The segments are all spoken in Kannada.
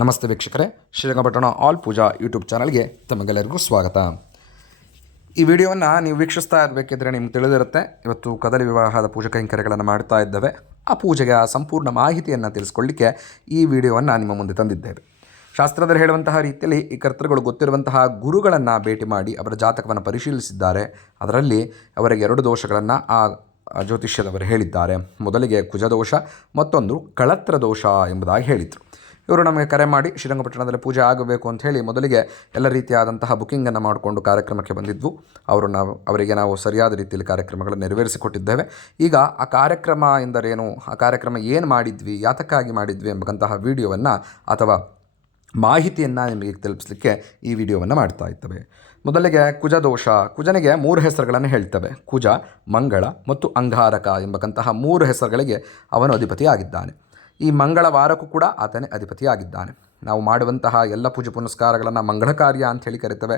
ನಮಸ್ತೆ ವೀಕ್ಷಕರೇ, ಶ್ರೀರಂಗಪಟ್ಟಣ ಆಲ್ ಪೂಜಾ ಯೂಟ್ಯೂಬ್ ಚಾನಲ್ಗೆ ತಮಗೆಲ್ಲರಿಗೂ ಸ್ವಾಗತ. ಈ ವಿಡಿಯೋವನ್ನು ನೀವು ವೀಕ್ಷಿಸ್ತಾ ಇರಬೇಕಿದ್ರೆ ನಿಮ್ಗೆ ತಿಳಿದಿರುತ್ತೆ, ಇವತ್ತು ಕದಲಿ ವಿವಾಹದ ಪೂಜಾ ಕೈಂಕರ್ಯಗಳನ್ನು ಮಾಡ್ತಾ ಇದ್ದೇವೆ. ಆ ಪೂಜೆಗೆ ಸಂಪೂರ್ಣ ಮಾಹಿತಿಯನ್ನು ತಿಳಿಸ್ಕೊಳ್ಳಿಕ್ಕೆ ಈ ವಿಡಿಯೋವನ್ನು ನಿಮ್ಮ ಮುಂದೆ ತಂದಿದ್ದೇವೆ. ಶಾಸ್ತ್ರದಲ್ಲಿ ಹೇಳುವಂತಹ ರೀತಿಯಲ್ಲಿ ಈ ಕರ್ತೃಗಳು ಗೊತ್ತಿರುವಂತಹ ಗುರುಗಳನ್ನು ಭೇಟಿ ಮಾಡಿ ಅವರ ಜಾತಕವನ್ನು ಪರಿಶೀಲಿಸಿದ್ದಾರೆ. ಅದರಲ್ಲಿ ಅವರಿಗೆ 2 ದೋಷಗಳನ್ನು ಆ ಜ್ಯೋತಿಷ್ಯದವರು ಹೇಳಿದ್ದಾರೆ. ಮೊದಲಿಗೆ ಕುಜದೋಷ, ಮತ್ತೊಂದು ಕಳತ್ರ ದೋಷ ಎಂಬುದಾಗಿ ಹೇಳಿದರು. ಇವರು ನಮಗೆ ಕರೆ ಮಾಡಿ ಶ್ರೀರಂಗಪಟ್ಟಣದಲ್ಲಿ ಪೂಜೆ ಆಗಬೇಕು ಅಂತ ಹೇಳಿ ಮೊದಲಿಗೆ ಎಲ್ಲ ರೀತಿಯಾದಂತಹ ಬುಕ್ಕಿಂಗನ್ನು ಮಾಡಿಕೊಂಡು ಕಾರ್ಯಕ್ರಮಕ್ಕೆ ಬಂದಿದ್ವು. ಅವರಿಗೆ ನಾವು ಸರಿಯಾದ ರೀತಿಯಲ್ಲಿ ಕಾರ್ಯಕ್ರಮಗಳನ್ನು ನೆರವೇರಿಸಿಕೊಟ್ಟಿದ್ದೇವೆ. ಈಗ ಆ ಕಾರ್ಯಕ್ರಮ ಎಂದರೇನು, ಆ ಕಾರ್ಯಕ್ರಮ ಏನು ಮಾಡಿದ್ವಿ, ಯಾತಕ್ಕಾಗಿ ಮಾಡಿದ್ವಿ ಎಂಬಂತಹ ವಿಡಿಯೋವನ್ನು ಅಥವಾ ಮಾಹಿತಿಯನ್ನು ನಿಮಗೆ ತಲುಪಿಸಲಿಕ್ಕೆ ಈ ವಿಡಿಯೋವನ್ನು ಮಾಡ್ತಾ ಇದ್ದೇವೆ. ಮೊದಲಿಗೆ ಕುಜದೋಷ. ಕುಜನಿಗೆ 3 ಹೆಸರುಗಳನ್ನು ಹೇಳ್ತೇವೆ. ಕುಜ, ಮಂಗಳ ಮತ್ತು ಅಂಗಾರಕ ಎಂಬಂತಹ 3 ಹೆಸರುಗಳಿಗೆ ಅವನು ಅಧಿಪತಿಯಾಗಿದ್ದಾನೆ. ಈ ಮಂಗಳವಾರಕ್ಕೂ ಕೂಡ ಆತನೇ ಅಧಿಪತಿಯಾಗಿದ್ದಾನೆ. ನಾವು ಮಾಡುವಂತಹ ಎಲ್ಲ ಪೂಜೆ ಪುನಸ್ಕಾರಗಳನ್ನು ಮಂಗಳ ಕಾರ್ಯ ಅಂಥೇಳಿ ಕರಿತೇವೆ,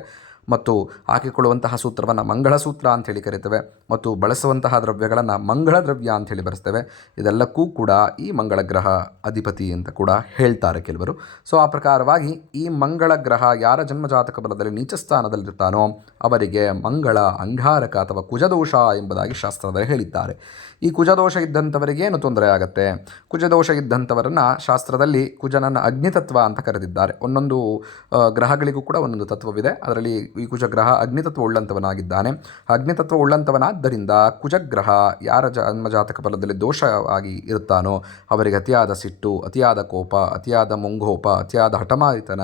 ಮತ್ತು ಹಾಕಿಕೊಳ್ಳುವಂತಹ ಸೂತ್ರವನ್ನು ಮಂಗಳ ಸೂತ್ರ ಅಂಥೇಳಿ ಕರಿತೇವೆ, ಮತ್ತು ಬಳಸುವಂತಹ ದ್ರವ್ಯಗಳನ್ನು ಮಂಗಳ ದ್ರವ್ಯ ಅಂಥೇಳಿ ಬರೆಸ್ತೇವೆ. ಇದೆಲ್ಲಕ್ಕೂ ಕೂಡ ಈ ಮಂಗಳ ಗ್ರಹ ಅಧಿಪತಿ ಅಂತ ಕೂಡ ಹೇಳ್ತಾರೆ ಕೆಲವರು. ಸೊ ಆ ಪ್ರಕಾರವಾಗಿ ಈ ಮಂಗಳ ಗ್ರಹ ಯಾರ ಜನ್ಮಜಾತಕ ಬಲದಲ್ಲಿ ನೀಚ ಸ್ಥಾನದಲ್ಲಿರ್ತಾನೋ ಅವರಿಗೆ ಮಂಗಳ ಅಂಗಾರಕ ಅಥವಾ ಕುಜದೋಷ ಎಂಬುದಾಗಿ ಶಾಸ್ತ್ರದಲ್ಲಿ ಹೇಳಿದ್ದಾರೆ. ಈ ಕುಜದೋಷ ಇದ್ದಂಥವರಿಗೇನು ತೊಂದರೆ ಆಗುತ್ತೆ? ಕುಜದೋಷ ಇದ್ದಂಥವರನ್ನು ಶಾಸ್ತ್ರದಲ್ಲಿ ಕುಜನನ್ನು ಅಗ್ನಿತತ್ವ ಅಂತ ಕರೆದಿದ್ದಾರೆ. ಒಂದೊಂದು ಗ್ರಹಗಳಿಗೂ ಕೂಡ ಒಂದೊಂದು ತತ್ವವಿದೆ. ಅದರಲ್ಲಿ ಈ ಕುಜಗ್ರಹ ಅಗ್ನಿತತ್ವ ಉಳ್ಳಂಥವನಾಗಿದ್ದಾನೆ. ಅಗ್ನಿತತ್ವ ಉಳ್ಳಂಥವನಾದ್ದರಿಂದ ಕುಜಗ್ರಹ ಯಾರ ಜನ್ಮಜಾತಕ ಫಲದಲ್ಲಿ ದೋಷವಾಗಿ ಇರುತ್ತಾನೋ ಅವರಿಗೆ ಅತಿಯಾದ ಸಿಟ್ಟು, ಅತಿಯಾದ ಕೋಪ, ಅತಿಯಾದ ಮುಂಗೋಪ, ಅತಿಯಾದ ಹಠಮಾರಿತನ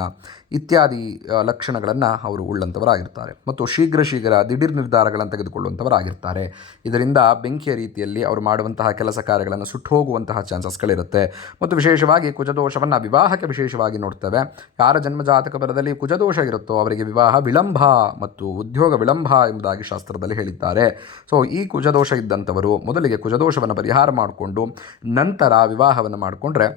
ಇತ್ಯಾದಿ ಲಕ್ಷಣಗಳನ್ನು ಅವರು ಉಳ್ಳಂಥವರಾಗಿರ್ತಾರೆ. ಮತ್ತು ಶೀಘ್ರ ದಿಢೀರ್ ನಿರ್ಧಾರಗಳನ್ನು ತೆಗೆದುಕೊಳ್ಳುವಂಥವರಾಗಿರ್ತಾರೆ. ಇದರಿಂದ ಬೆಂಕಿಯ ರೀತಿಯಲ್ಲಿ ಅವರು ಮಾಡುವಂತಹ ಕೆಲಸ ಕಾರ್ಯಗಳನ್ನು ಸುಟ್ಟು ಹೋಗುವಂತಹ ಚಾನ್ಸಸ್ಗಳಿರುತ್ತೆ. ಮತ್ತು ವಿಶೇಷವಾಗಿ ಕುಜದೋಷವನ್ನು ವಿವಾಹಕ್ಕೆ ವಿಶೇಷವಾಗಿ ನೋಡ್ತೇವೆ. ಯಾರ ಜನ್ಮಜಾತಕ ಬಲದಲ್ಲಿ ಕುಜದೋಷ ಇರುತ್ತೋ ಅವರಿಗೆ ವಿವಾಹ ವಿಳಂಬ ಮತ್ತು ಉದ್ಯೋಗ ವಿಳಂಬ ಎಂಬುದಾಗಿ ಶಾಸ್ತ್ರದಲ್ಲಿ ಹೇಳಿದ್ದಾರೆ. ಸೊ ಈ ಕುಜದೋಷ ಇದ್ದಂಥವರು ಮೊದಲಿಗೆ ಕುಜದೋಷವನ್ನು ಪರಿಹಾರ ಮಾಡಿಕೊಂಡು ನಂತರ ವಿವಾಹವನ್ನು ಮಾಡಿಕೊಂಡ್ರೆ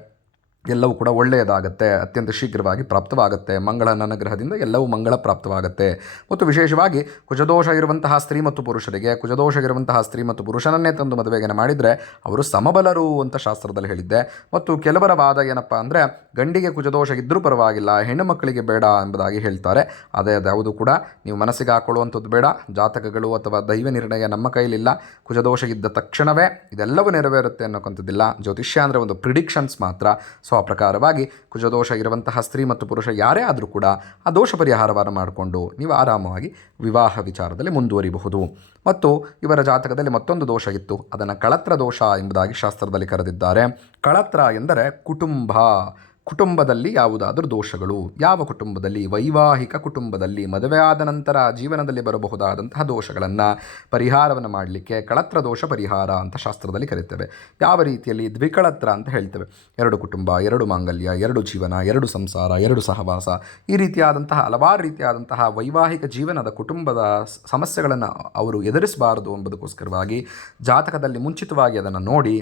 ಎಲ್ಲವೂ ಕೂಡ ಒಳ್ಳೆಯದಾಗುತ್ತೆ, ಅತ್ಯಂತ ಶೀಘ್ರವಾಗಿ ಪ್ರಾಪ್ತವಾಗುತ್ತೆ. ಮಂಗಳನ ಅನುಗ್ರಹದಿಂದ ಎಲ್ಲವೂ ಮಂಗಳ ಪ್ರಾಪ್ತವಾಗುತ್ತೆ. ಮತ್ತು ವಿಶೇಷವಾಗಿ ಕುಜದೋಷ ಇರುವಂತಹ ಸ್ತ್ರೀ ಮತ್ತು ಪುರುಷರಿಗೆ, ಕುಜದೋಷ ಇರುವಂತಹ ಸ್ತ್ರೀ ಮತ್ತು ಪುರುಷನನ್ನೇ ತಂದು ಮದುವೆಗೆ ಮಾಡಿದರೆ ಅವರು ಸಮಬಲರು ಅಂತ ಶಾಸ್ತ್ರದಲ್ಲಿ ಹೇಳಿದ್ದೆ. ಮತ್ತು ಕೆಲವರ ವಾದ ಏನಪ್ಪ ಅಂದರೆ ಗಂಡಿಗೆ ಕುಜದೋಷ ಇದ್ದರೂ ಪರವಾಗಿಲ್ಲ, ಹೆಣ್ಣು ಮಕ್ಕಳಿಗೆ ಬೇಡ ಎಂಬುದಾಗಿ ಹೇಳ್ತಾರೆ. ಅದ್ಯಾವುದು ಕೂಡ ನೀವು ಮನಸ್ಸಿಗೆ ಹಾಕೊಳ್ಳುವಂಥದ್ದು ಬೇಡ. ಜಾತಕಗಳು ಅಥವಾ ದೈವ ನಿರ್ಣಯ ನಮ್ಮ ಕೈಲಿಲ್ಲ. ಕುಜದೋಷ ಇದ್ದ ತಕ್ಷಣವೇ ಇದೆಲ್ಲವೂ ನೆರವೇರುತ್ತೆ ಅನ್ನೋಕ್ಕಂಥದ್ದಿಲ್ಲ. ಜ್ಯೋತಿಷ್ಯ ಅಂದರೆ ಒಂದು ಪ್ರಿಡಿಕ್ಷನ್ಸ್ ಮಾತ್ರ. ಸೊ ಆ ಪ್ರಕಾರವಾಗಿ ಕುಜದೋಷ ಇರುವಂತಹ ಸ್ತ್ರೀ ಮತ್ತು ಪುರುಷ ಯಾರೇ ಆದರೂ ಕೂಡ ಆ ದೋಷ ಪರಿಹಾರವನ್ನು ಮಾಡಿಕೊಂಡು ನೀವು ಆರಾಮವಾಗಿ ವಿವಾಹ ವಿಚಾರದಲ್ಲಿ ಮುಂದುವರಿಬಹುದು. ಮತ್ತು ಇವರ ಜಾತಕದಲ್ಲಿ ಮತ್ತೊಂದು ದೋಷ ಇತ್ತು, ಅದನ್ನು ಕಳತ್ರ ದೋಷ ಎಂಬುದಾಗಿ ಶಾಸ್ತ್ರದಲ್ಲಿ ಕರೆದಿದ್ದಾರೆ. ಕಳತ್ರ ಎಂದರೆ ಕುಟುಂಬದಲ್ಲಿ ಯಾವುದಾದರೂ ದೋಷಗಳು. ಯಾವ ಕುಟುಂಬದಲ್ಲಿ? ವೈವಾಹಿಕ ಕುಟುಂಬದಲ್ಲಿ ಮದುವೆಯಾದ ನಂತರ ಜೀವನದಲ್ಲಿ ಬರಬಹುದಾದಂತಹ ದೋಷಗಳನ್ನು ಪರಿಹಾರವನ್ನು ಮಾಡಲಿಕ್ಕೆ ಕಳತ್ರ ದೋಷ ಪರಿಹಾರ ಅಂತ ಶಾಸ್ತ್ರದಲ್ಲಿ ಕರೀತೇವೆ. ಯಾವ ರೀತಿಯಲ್ಲಿ? ದ್ವಿಕಳತ್ರ ಅಂತ ಹೇಳ್ತೇವೆ. 2 ಕುಟುಂಬ, 2 ಮಾಂಗಲ್ಯ, 2 ಜೀವನ, 2 ಸಂಸಾರ, 2 ಸಹವಾಸ, ಈ ರೀತಿಯಾದಂತಹ ಹಲವಾರು ರೀತಿಯಾದಂತಹ ವೈವಾಹಿಕ ಜೀವನದ ಕುಟುಂಬದ ಸಮಸ್ಯೆಗಳನ್ನು ಅವರು ಎದುರಿಸಬಾರದು ಎಂಬುದಕ್ಕೋಸ್ಕರವಾಗಿ ಜಾತಕದಲ್ಲಿ ಮುಂಚಿತವಾಗಿ ಅದನ್ನು ನೋಡಿ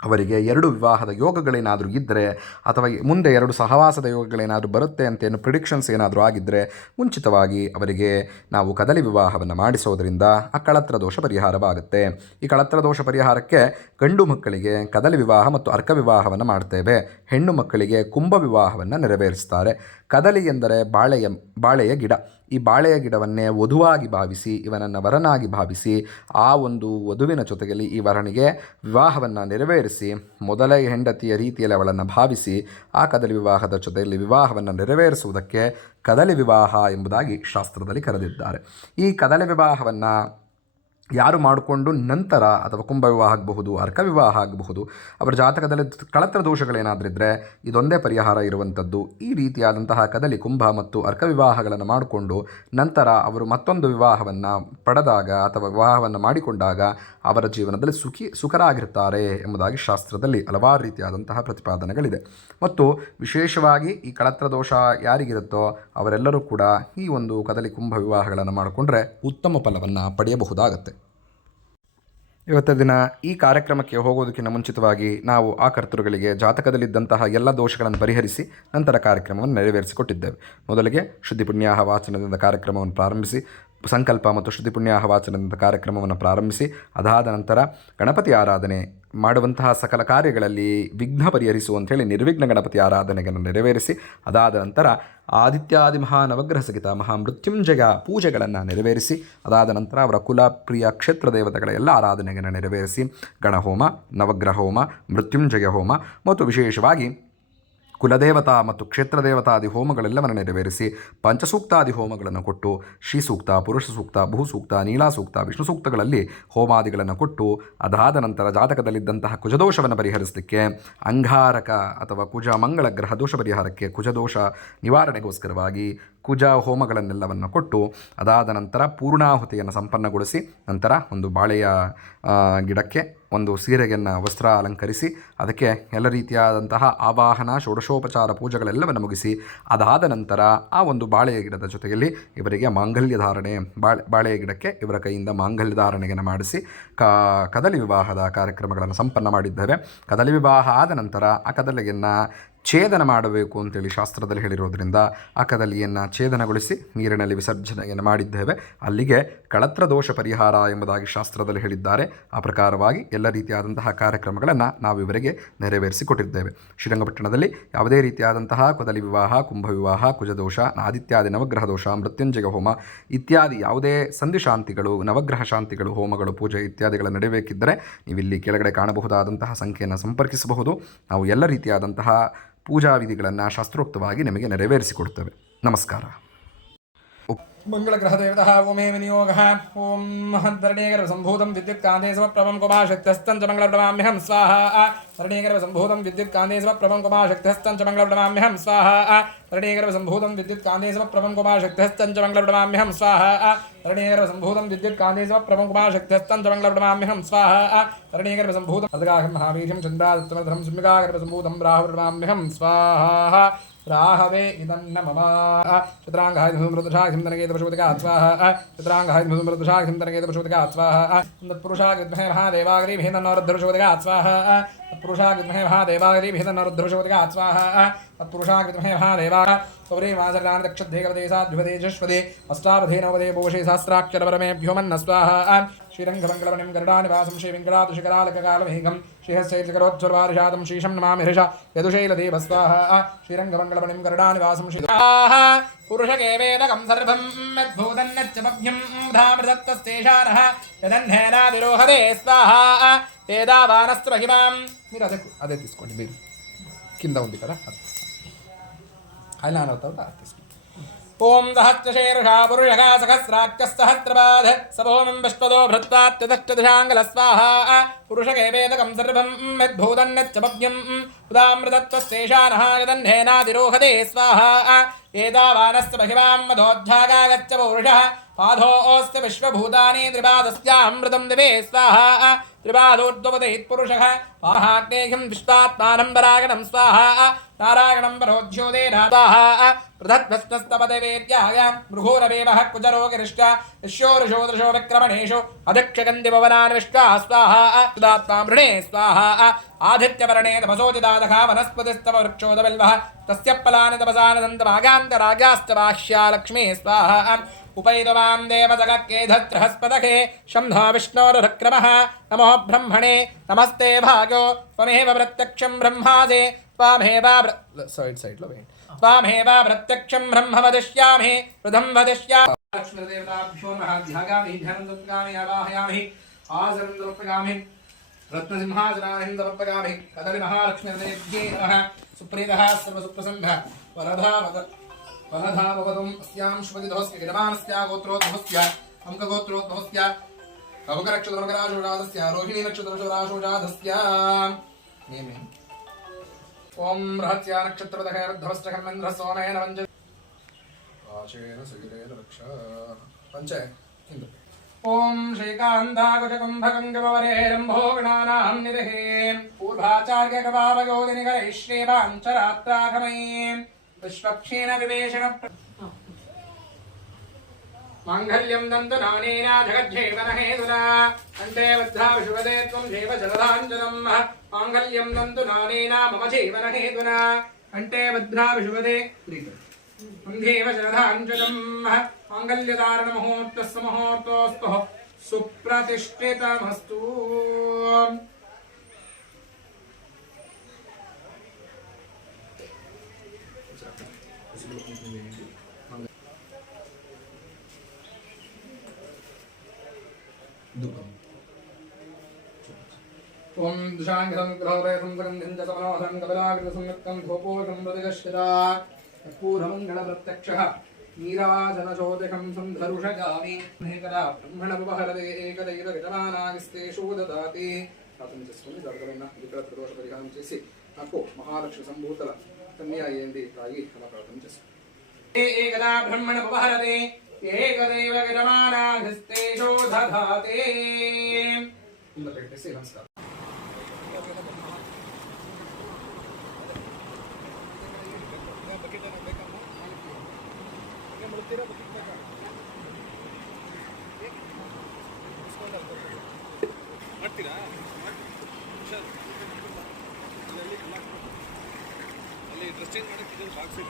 ಅವರಿಗೆ 2 ವಿವಾಹದ ಯೋಗಗಳೇನಾದರೂ ಇದ್ದರೆ ಅಥವಾ ಮುಂದೆ 2 ಸಹವಾಸದ ಯೋಗಗಳೇನಾದರೂ ಬರುತ್ತೆ ಅಂತೇನು ಪ್ರಿಡಿಕ್ಷನ್ಸ್ ಏನಾದರೂ ಆಗಿದ್ದರೆ ಮುಂಚಿತವಾಗಿ ಅವರಿಗೆ ನಾವು ಕದಲಿ ವಿವಾಹವನ್ನು ಮಾಡಿಸೋದರಿಂದ ಆ ಕಳತ್ರ ದೋಷ ಪರಿಹಾರವಾಗುತ್ತೆ. ಈ ಕಳತ್ರ ದೋಷ ಪರಿಹಾರಕ್ಕೆ ಗಂಡು ಮಕ್ಕಳಿಗೆ ಕದಲಿ ವಿವಾಹ ಮತ್ತು ಅರ್ಕ ವಿವಾಹವನ್ನು ಮಾಡ್ತೇವೆ. ಹೆಣ್ಣು ಮಕ್ಕಳಿಗೆ ಕುಂಭ ವಿವಾಹವನ್ನು ನೆರವೇರಿಸ್ತಾರೆ. ಕದಲಿ ಎಂದರೆ ಬಾಳೆಯ ಗಿಡ. ಈ ಬಾಳೆಯ ಗಿಡವನ್ನೇ ವಧುವಾಗಿ ಭಾವಿಸಿ ಇವನನ್ನು ವರನಾಗಿ ಭಾವಿಸಿ ಆ ಒಂದು ವಧುವಿನ ಜೊತೆಯಲ್ಲಿ ಈ ವರನಿಗೆ ವಿವಾಹವನ್ನು ನೆರವೇರಿಸಿ ಮೊದಲ ಹೆಂಡತಿಯ ರೀತಿಯಲ್ಲಿ ಅವಳನ್ನು ಭಾವಿಸಿ ಆ ಕದಲಿ ವಿವಾಹದ ಜೊತೆಯಲ್ಲಿ ವಿವಾಹವನ್ನು ನೆರವೇರಿಸುವುದಕ್ಕೆ ಕದಲಿ ವಿವಾಹ ಎಂಬುದಾಗಿ ಶಾಸ್ತ್ರದಲ್ಲಿ ಕರೆದಿದ್ದಾರೆ. ಈ ಕದಲಿ ವಿವಾಹವನ್ನು ಯಾರು ಮಾಡಿಕೊಂಡು ನಂತರ ಅಥವಾ ಕುಂಭ ವಿವಾಹ ಆಗಬಹುದು, ಅರ್ಕ ವಿವಾಹ ಆಗಬಹುದು, ಅವರ ಜಾತಕದಲ್ಲಿ ಕಳತ್ರ ದೋಷಗಳೇನಾದ್ರಿದ್ದರೆ ಇದೊಂದೇ ಪರಿಹಾರ ಇರುವಂಥದ್ದು. ಈ ರೀತಿಯಾದಂತಹ ಕದಲಿ, ಕುಂಭ ಮತ್ತು ಅರ್ಕ ವಿವಾಹಗಳನ್ನು ಮಾಡಿಕೊಂಡು ನಂತರ ಅವರು ಮತ್ತೊಂದು ವಿವಾಹವನ್ನು ಪಡೆದಾಗ ಅಥವಾ ವಿವಾಹವನ್ನು ಮಾಡಿಕೊಂಡಾಗ ಅವರ ಜೀವನದಲ್ಲಿ ಸುಖರಾಗಿರ್ತಾರೆ ಎಂಬುದಾಗಿ ಶಾಸ್ತ್ರದಲ್ಲಿ ಹಲವಾರು ರೀತಿಯಾದಂತಹ ಪ್ರತಿಪಾದನೆಗಳಿದೆ. ಮತ್ತು ವಿಶೇಷವಾಗಿ ಈ ಕಳತ್ರ ದೋಷ ಯಾರಿಗಿರುತ್ತೋ ಅವರೆಲ್ಲರೂ ಕೂಡ ಈ ಒಂದು ಕದಲಿ ಕುಂಭ ವಿವಾಹಗಳನ್ನು ಮಾಡಿಕೊಂಡ್ರೆ ಉತ್ತಮ ಫಲವನ್ನು ಪಡೆಯಬಹುದಾಗತ್ತೆ. ಇವತ್ತಿನ ದಿನ ಈ ಕಾರ್ಯಕ್ರಮಕ್ಕೆ ಹೋಗೋದಕ್ಕಿಂತ ಮುಂಚಿತವಾಗಿ ನಾವು ಆ ಕರ್ತೃಗಳಿಗೆ ಜಾತಕದಲ್ಲಿದ್ದಂತಹ ಎಲ್ಲ ದೋಷಗಳನ್ನು ಪರಿಹರಿಸಿ ನಂತರ ಕಾರ್ಯಕ್ರಮವನ್ನು ನೆರವೇರಿಸಿಕೊಟ್ಟಿದ್ದೇವೆ. ಮೊದಲಿಗೆ ಶುದ್ಧಿ ಪುಣ್ಯಾಹ ವಾಚನದಿಂದ ಕಾರ್ಯಕ್ರಮವನ್ನು ಪ್ರಾರಂಭಿಸಿ, ಸಂಕಲ್ಪ ಮತ್ತು ಶುದ್ಧಿ ಪುಣ್ಯಾಹ ವಾಚನದಿಂದ ಕಾರ್ಯಕ್ರಮವನ್ನು ಪ್ರಾರಂಭಿಸಿ, ಅದಾದ ನಂತರ ಗಣಪತಿ ಆರಾಧನೆ ಮಾಡುವಂತಹ ಸಕಲ ಕಾರ್ಯಗಳಲ್ಲಿ ವಿಘ್ನ ಪರಿಹರಿಸು ಅಂಥೇಳಿ ನಿರ್ವಿಘ್ನ ಗಣಪತಿ ಆರಾಧನೆಯನ್ನು ನೆರವೇರಿಸಿ ಅದಾದ ನಂತರ ಆದಿತ್ಯಾದಿ ಮಹಾನವಗ್ರಹ ಸಹಿತ ಮಹಾಮೃತ್ಯುಂಜಯ ಪೂಜೆಗಳನ್ನು ನೆರವೇರಿಸಿ ಅದಾದ ನಂತರ ಅವರ ಕುಲಪ್ರಿಯ ಕ್ಷೇತ್ರ ದೇವತೆಗಳ ಎಲ್ಲ ಆರಾಧನೆಯನ್ನು ನೆರವೇರಿಸಿ ಗಣಹೋಮ, ನವಗ್ರಹ ಹೋಮ, ಮೃತ್ಯುಂಜಯ ಹೋಮ ಮತ್ತು ವಿಶೇಷವಾಗಿ ಕುಲದೇವತಾ ಮತ್ತು ಕ್ಷೇತ್ರ ದೇವತಾದಿ ಹೋಮಗಳೆಲ್ಲವನ್ನು ನೆರವೇರಿಸಿ ಪಂಚಸೂಕ್ತಾದಿ ಹೋಮಗಳನ್ನು ಕೊಟ್ಟು ಶ್ರೀ ಸೂಕ್ತ, ಪುರುಷ ಸೂಕ್ತ, ಭೂ ಸೂಕ್ತ, ನೀಲಾ ಸೂಕ್ತ, ವಿಷ್ಣು ಸೂಕ್ತಗಳಲ್ಲಿ ಹೋಮಾದಿಗಳನ್ನು ಕೊಟ್ಟು ಅದಾದ ನಂತರ ಜಾತಕದಲ್ಲಿದ್ದಂತಹ ಕುಜದೋಷವನ್ನು ಪರಿಹರಿಸಲಿಕ್ಕೆ ಅಂಗಾರಕ ಅಥವಾ ಕುಜ ಮಂಗಳ ಗ್ರಹ ದೋಷ ಪರಿಹಾರಕ್ಕೆ ಕುಜದೋಷ ನಿವಾರಣೆಗೋಸ್ಕರವಾಗಿ ಕುಜ ಹೋಮಗಳನ್ನೆಲ್ಲವನ್ನು ಕೊಟ್ಟು ಅದಾದ ನಂತರ ಪೂರ್ಣಾಹುತಿಯನ್ನು ಸಂಪನ್ನಗೊಳಿಸಿ ನಂತರ ಒಂದು ಬಾಳೆಯ ಗಿಡಕ್ಕೆ ಒಂದು ಸೀರೆಯನ್ನು ವಸ್ತ್ರ ಅಲಂಕರಿಸಿ ಅದಕ್ಕೆ ಎಲ್ಲ ರೀತಿಯಾದಂತಹ ಆವಾಹನ ಷೋಡಶೋಪಚಾರ ಪೂಜೆಗಳೆಲ್ಲವನ್ನು ಮುಗಿಸಿ ಅದಾದ ನಂತರ ಆ ಒಂದು ಬಾಳೆಯ ಗಿಡದ ಜೊತೆಯಲ್ಲಿ ಇವರಿಗೆ ಮಾಂಗಲ್ಯ ಧಾರಣೆ ಬಾಳೆಯ ಗಿಡಕ್ಕೆ ಇವರ ಕೈಯಿಂದ ಮಾಂಗಲ್ಯ ಧಾರಣೆಯನ್ನು ಮಾಡಿಸಿ ಕದಲಿ ವಿವಾಹದ ಕಾರ್ಯಕ್ರಮಗಳನ್ನು ಸಂಪನ್ನ ಮಾಡಿದ್ದೇವೆ. ಕದಲಿ ವಿವಾಹ ಆದ ನಂತರ ಆ ಕದಲಿಯನ್ನು ಛೇದನ ಮಾಡಬೇಕು ಅಂತೇಳಿ ಶಾಸ್ತ್ರದಲ್ಲಿ ಹೇಳಿರೋದ್ರಿಂದ ಆ ಕದಲಿಯನ್ನು ಛೇದನಗೊಳಿಸಿ ನೀರಿನಲ್ಲಿ ವಿಸರ್ಜನೆಯನ್ನು ಮಾಡಿದ್ದೇವೆ. ಅಲ್ಲಿಗೆ ಕಳತ್ರ ದೋಷ ಪರಿಹಾರ ಎಂಬುದಾಗಿ ಶಾಸ್ತ್ರದಲ್ಲಿ ಹೇಳಿದ್ದಾರೆ. ಆ ಪ್ರಕಾರವಾಗಿ ಎಲ್ಲ ರೀತಿಯಾದಂತಹ ಕಾರ್ಯಕ್ರಮಗಳನ್ನು ನಾವು ಇವರಿಗೆ ನೆರವೇರಿಸಿಕೊಟ್ಟಿದ್ದೇವೆ. ಶ್ರೀರಂಗಪಟ್ಟಣದಲ್ಲಿ ಯಾವುದೇ ರೀತಿಯಾದಂತಹ ಕದಲಿ ವಿವಾಹ, ಕುಂಭ ವಿವಾಹ, ಕುಜದೋಷ, ಆದಿತ್ಯಾದಿ ನವಗ್ರಹ ದೋಷ, ಮೃತ್ಯುಂಜಯ ಹೋಮ ಇತ್ಯಾದಿ ಯಾವುದೇ ಸಂಧಿ ಶಾಂತಿಗಳು, ನವಗ್ರಹ ಶಾಂತಿಗಳು, ಹೋಮಗಳು, ಪೂಜೆ ಇತ್ಯಾದಿಗಳ ನಡೆಯಬೇಕಿದ್ದರೆ ನೀವಿಲ್ಲಿ ಕೆಳಗಡೆ ಕಾಣಬಹುದಾದಂತಹ ಸಂಖ್ಯೆಯನ್ನು ಸಂಪರ್ಕಿಸಬಹುದು. ನಾವು ಎಲ್ಲ ರೀತಿಯಾದಂತಹ ಪೂಜಾ ವಿಧಿಗಳನ್ನು ಶಾಸ್ತ್ರೋಕ್ತವಾಗಿ ನಿಮಗೆ ನೆರವೇರಿಸಿಕೊಡುತ್ತೇವೆ. ನಮಸ್ಕಾರ. ಮಂಗಳಗ್ರಹದೇವತಃ ಓಮೇ ವಿನಿಯೋಗಃ ಓಂ ಧರಣೇಗರ ಸಂಭೂತಂ ವಿದ್ಯುತ್ ಕಾಂತೆ ಸಮಪ್ರಭಂ ಕುಮಾಶಕ್ತಸ್ತಂಚ ಮಂಗಳಪ್ರಮಾಮ್ಯಹಂ ಸ್ವಾಹಾ. ಧರಣೇಗರ ಸಂಭೂತಂ ವಿದ್ಯುತ್ ಕಾಂತೆ ಸಮಪ್ರಭಂ ಕುಮಾಶಕ್ತಸ್ತಂಚ ಮಂಗಳಪ್ರಮಾಮ್ಯಹಂ ಸ್ವಾಹಾ. ಧರಣೇಗರ ಸಂಭೂತಂ ವಿದ್ಯುತ್ ಕಾಂತೆ ಸಮಪ್ರಭಂ ಕುಮಾಶಕ್ತಸ್ತಂಚ ಮಂಗಳಪ್ರಮಾಮ್ಯಹಂ ಸ್ವಾಹಾ. ಧರಣೇಗರ ಸಂಭೂತಂ ವಿದ್ಯುತ್ ಕಾಂತೆ ಸಮಪ್ರಭಂ ಕುಮಾಶಕ್ತಸ್ತಂಚ ಮಂಗಳಪ್ರಮಾಮ್ಯಹಂ ಸ್ವಾಹಾ. ಧರಣೇಗರ ಸಂಭೂತಂ ಅರ್ಧಗಾಹಂ ಮಹಾವೀರ್ಯಂ ಚಂದ್ರಾದಿತ್ಯಮರ್ಧಂ ಸ್ಮಿಕಾಗರ್ಭ ಸಂಭೂತಂ ರಾಹುರ್ಪ್ರಮಾಮ್ಯಹಂ ಸ್ವಾಹಾ. ರಾಹವೇ ಇದನ್ನ ಮಮ ಚಿತ್ರಾಂಗಾಯ ಮೃದುಷಾಖಿಂ ತನಗೇತ ಪಶುಪತಿಕ ಸ್ವಾಹ. ಚಿತ್ರಾಂಗಾಯ ಮೃದುಷಾಖಿಂ ತನಗೇತ ಪಶುಪತಿಕ ಸ್ವಾಹ. ತತ್ಪುರುಷಾಗ್ಮಹೇ ಮಹಾದೇವಾಗರಿ ಭೇದನ್ನರುದ್ರಶೋತಿಕ ಸ್ವಾಹ. ತತ್ಪುರುಷಾಗ್ಮಹೇ ಮಹಾದೇವಾಗರಿ ಭೇದನ್ನರುದ್ರಶೋತಿಕ ಸ್ವಾಹ. ತತ್ಪುರುಷಾಗ್ಮಹೇ ಮಹಾದೇವಾ ಸೌರೇ ಮಾಸಗಾನ ದಕ್ಷದ್ದೇಗವದೇಶಾದ್ವಿಪದೇಶಸ್ವದೇ ಅಷ್ಟಾವಧೇ ನವದೇ ಪೋಷೇ ಸಹಸ್ರಾಕ್ಷರ ಪರಮೇಭ್ಯೋ ಮನ್ನ ಸ್ವಾಹ. ಶ್ರೀರಂಗಮಂಗಲಮಣಿಂ ಗರುಡಾನಿವಾಸಂ ಶ್ರೀ ವೆಂಕಟಾದ್ರಿಶಿಖರಾಲಕಕಾಲಮೇಘಂ ಶ್ರೀಹಸ್ತೈರ್ಗರೋಜ್ವರ್ವಾರಿಷಾದಂ ಶ್ರೀಶಂ ನಮಾಮಿ ಹೃಷ ಯದುಶೈಲದೇವ ಸ್ವಾಹ. ಶ್ರೀರಂಗಮಂಗಲಮಣಿಂ ಗರುಡಾನಿವಾಸಂ ಶ್ರೀ ಪುರುಷಗೆ ವೇದಕಂ ಸರ್ವಂ ಯದ್ಭೂತನ್ನಚ್ಚಮಭ್ಯಂ ಧಾಮೃತತ್ವಸ್ತೇಷಾನಃ ಯದನ್ನೇನಾದಿರೋಹದೇ ಸ್ವಾಹ. వేదావానస్సు మహిమాం. మీరు అదే తీసుకోండి. మీరు కింద ఉంది కదా అది ఆయన అవుతావు అది తీసుకోండి. ఓం సహస్రశీర్షా పురుషగా సహస్రాక్ష సహస్రపాద సభోమం పుష్పదో భృత్వాత్యదష్టదిశాంగల స్వాహ. పురుషకే వేదకం సర్వం యద్భూతన్నచ్చమభ్యం ఉదామృతత్వశేషానః యదన్నేనాదిరోహదే స్వాహ. ఏదావానస్సు మహిమాం మధోధ్యాగాగచ్చ పౌరుషః పాదోऽस्य విశ్వభూతాని త్రిపాదస్యామృతం దివే స్వాహా. త్రిపాదోర్ధ్వపదైత్పురుషः పాహాగ్నేయం విశ్వాత్మానం పరాగణం స్వాహా. నారాయణం పరోధ్యోదేన స్వాహా. పృథగ్భస్మస్తపదవేర్యాయ మృగోరవేవః కుజరోగిరిష్ట విశ్వోరుషోదృశో విక్రమణేషు అధిక్షగంది భవనాన్ విశ్వా స్వాహా. సుదాత్మామృణే స్వాహా. ఆదిత్యవర్ణే తపసోచిదాదఖా వనస్పతిస్తవ వృక్షోదబిల్వః తస్య ఫలాని తపసానదంతమాగాంతరాగాశ్చ బాహ్యా లక్ష్మీ స్వాహా. उपैतवां देवजगक्केधत्रहस्पदखे शम्भो विष्णोरुक्रमः नमो ब्रह्मणे नमस्ते भागो त्वमेव प्रत्यक्षं ब्रह्मासे त्वामेव त्वामेव प्रत्यक्षं ब्रह्म वदिष्यामि प्रथम वदिष्यामि. लक्ष्मीदेवताभ्यो नमः. ध्यायामि ध्यानं समर्पयामि आवाहयामि आसनं समर्पयामि रत्नसिंहासनानि समर्पयामि. कदली महालक्ष्मीदेव्यै नमः. सुप्रीतः सर्वसुप्रसन्नः वरदा वरधाववदं अस्यां श्वदिदोस्य गिरमानस्य गोत्रोद्भवस्य अंकगोत्रोद्भवस्य अवकरक्षत्रमकराशोजातस्य रोहिणी नक्षत्रशोराशोजातस्य नेमे ओम रहस्या नक्षत्रपदकैर्धवस्त्रकन्वेन्द्रः सोमेन वञ्च वाचेन सुगिरेण रक्ष पंच इंद्र. ओम श्रीकान्ताकुचकुम्भकङ्गमवरेरम्भो गणानां निदहे पूर्वाचार्यकवावयोदिनिकरैः श्रीवाञ्चरात्रागमये विश्वक्षीण विवेशण मांगल्यं दन्तनानेन जगज्जीवन हेतुना कंठे वज्राविषुवदे त्वं जीव जलधाञ्जनं. मांगल्यं दन्तनानेन मम जीवन हेतुना कंठे वज्राविषुवदे त्वं जीव जलधाञ्जनं. मांगल्यधारण मुहूर्तस्य मुहूर्तोऽस्तु सुप्रतिष्ठितमस्तु. ఓం దుశాంగరం గ్రహోదయం సుగంధిం చ సమనోహరం కపిలాగ్ర సంయుక్తం ధూపోషం మృతిగశ్చితా పూర్వమంగళ ప్రత్యక్షః నీరాజనచోదకం సంధరుషగామి ఏకదా బ్రహ్మణముపహరతే ఏకదైవ వితమానాగిస్తేషు దదాతి ప్రార్థన చేసుకుని జరగమైన వికృత దోష పరిహారం చేసి నాకు మహాలక్ష్మి సంభూతల కన్యా అయ్యింది తాగి అలా ప్రార్థన చేసుకుని ఏకదా బ్రహ్మణముపహరతే ఏకదైవ వితమానాగిస్తేషు దదాతి ముందు పెట్టేసి నమస్కారం. ಮಾಡ್ತೀರಾ ಅಲ್ಲಿ ಡ್ರೆಸ್ ಚೇಂಜ್ ಮಾಡೋಕ್ಕೆ ಬಾಕ್ಸ್